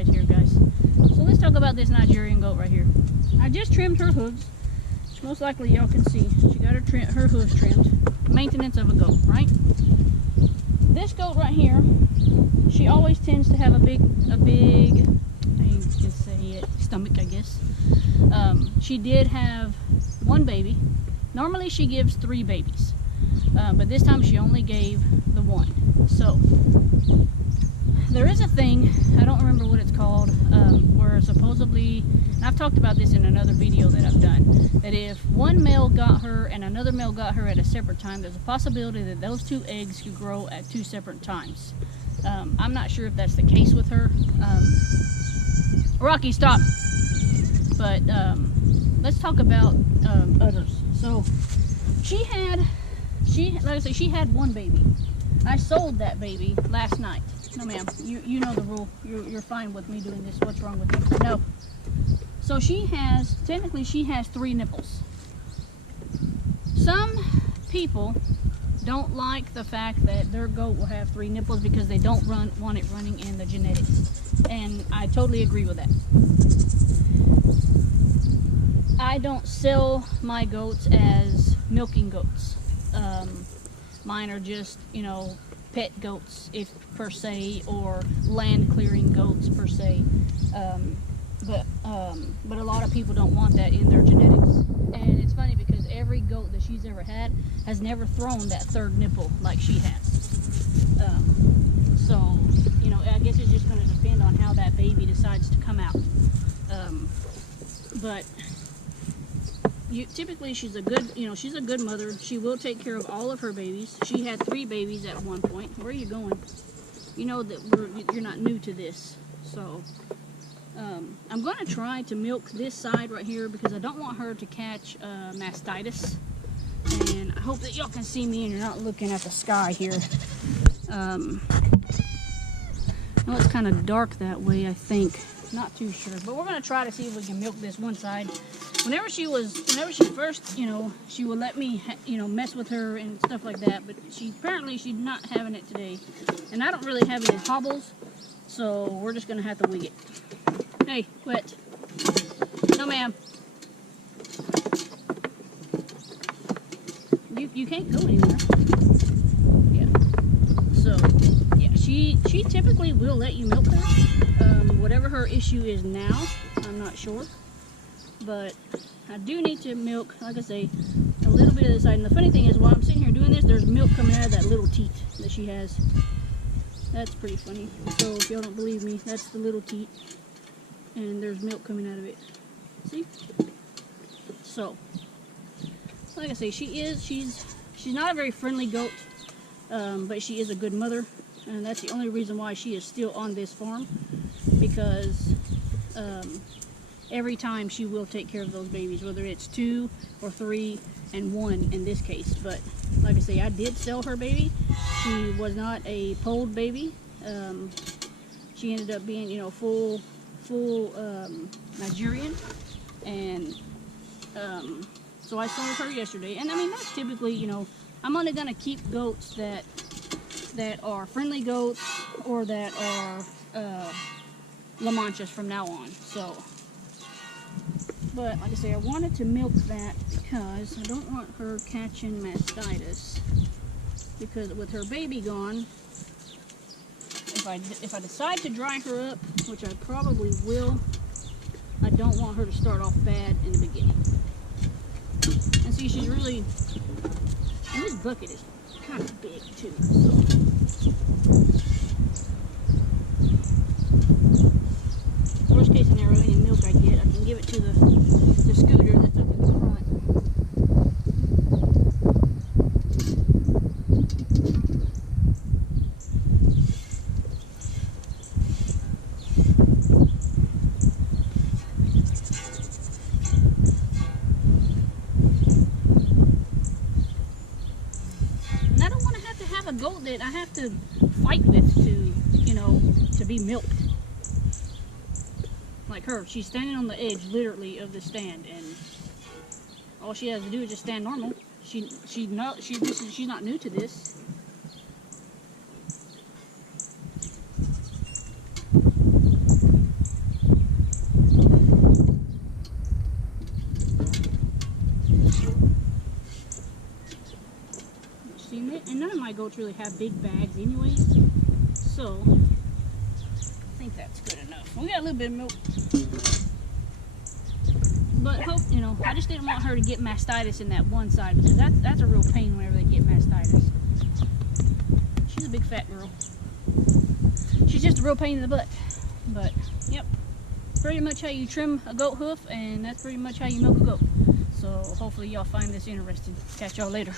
homestead here, guys. So let's talk about this Nigerian goat right here. I just trimmed her hooves, which most likely y'all can see. She got her hooves trimmed. Maintenance of a goat, right? This goat right here, she always tends to have a big, I can say it, stomach, I guess. She did have one baby. Normally she gives 3 babies, but this time she only gave the one. So there is a thing, I don't remember what it's called, where supposedly, and I've talked about this in another video that I've done, that if one male got her and another male got her at a separate time, there's a possibility that those 2 eggs could grow at 2 separate times. I'm not sure if that's the case with her. Rocky, stop! But let's talk about udders. So like I say, she had one baby. I sold that baby last night. No, ma'am. You know the rule. You're fine with me doing this. What's wrong with you? No. So technically she has 3 nipples. Some people don't like the fact that their goat will have 3 nipples because they don't want it running in the genetics. And I totally agree with that. I don't sell my goats as milking goats. Mine are just, you know, pet goats, if per se, or land clearing goats per se. But a lot of people don't want that in their genetics. And it's funny because every goat that she's ever had has never thrown that 3rd nipple like she has. So, you know, I guess it's just going to depend on how that baby decides to come out. But typically she's a good, you know, she's a good mother. She will take care of all of her babies. She had 3 babies at one point. Where are you going? You know that you're not new to this. So I'm going to try to milk this side right here because I don't want her to catch mastitis. And I hope that y'all can see me and you're not looking at the sky here. I know it's kind of dark that way, I think. Not too sure, but we're going to try to see if we can milk this one side. Whenever she first, you know, she would let me, you know, mess with her and stuff like that, but apparently she's not having it today. And I don't really have any hobbles, so we're just going to have to wing it. Hey, quit. No, ma'am. You can't go anywhere. Yeah. So, yeah, she typically will let you milk her. Whatever her issue is now, I'm not sure. But I do need to milk, like I say, a little bit of this side. And the funny thing is, while I'm sitting here doing this, there's milk coming out of that little teat that she has. That's pretty funny. So if y'all don't believe me, that's the little teat. And there's milk coming out of it. See? So, like I say, she's not a very friendly goat, but she is a good mother. And that's the only reason why she is still on this farm. Because every time she will take care of those babies, whether it's 2 or 3 and 1 in this case. But like I say, I did sell her baby. She was not a polled baby. She ended up being, you know, full Nigerian, and so I sold her yesterday. And I mean, that's typically, you know, I'm only gonna keep goats that are friendly goats or that are La Manchas from now on. So, but like I say, I wanted to milk that because I don't want her catching mastitis. Because with her baby gone, if I decide to dry her up, which I probably will, I don't want her to start off bad in the beginning. And see, she's really, and this bucket is kind of big too, so. Worst case scenario, any milk I get, I can give it to the scooter that's up in the front. And I don't want to have a goat that I have to fight with to, you know, to be milked. Like her, she's standing on the edge, literally, of the stand, and all she has to do is just stand normal. She's not new to this. my goats really have big bags anyways. So I think that's good enough. We got a little bit of milk. But hope, you know, I just didn't want her to get mastitis in that one side, because that's a real pain whenever they get mastitis. She's a big fat girl. She's just a real pain in the butt. But yep, pretty much how you trim a goat hoof, and that's pretty much how you milk a goat. So hopefully y'all find this interesting. Catch y'all later.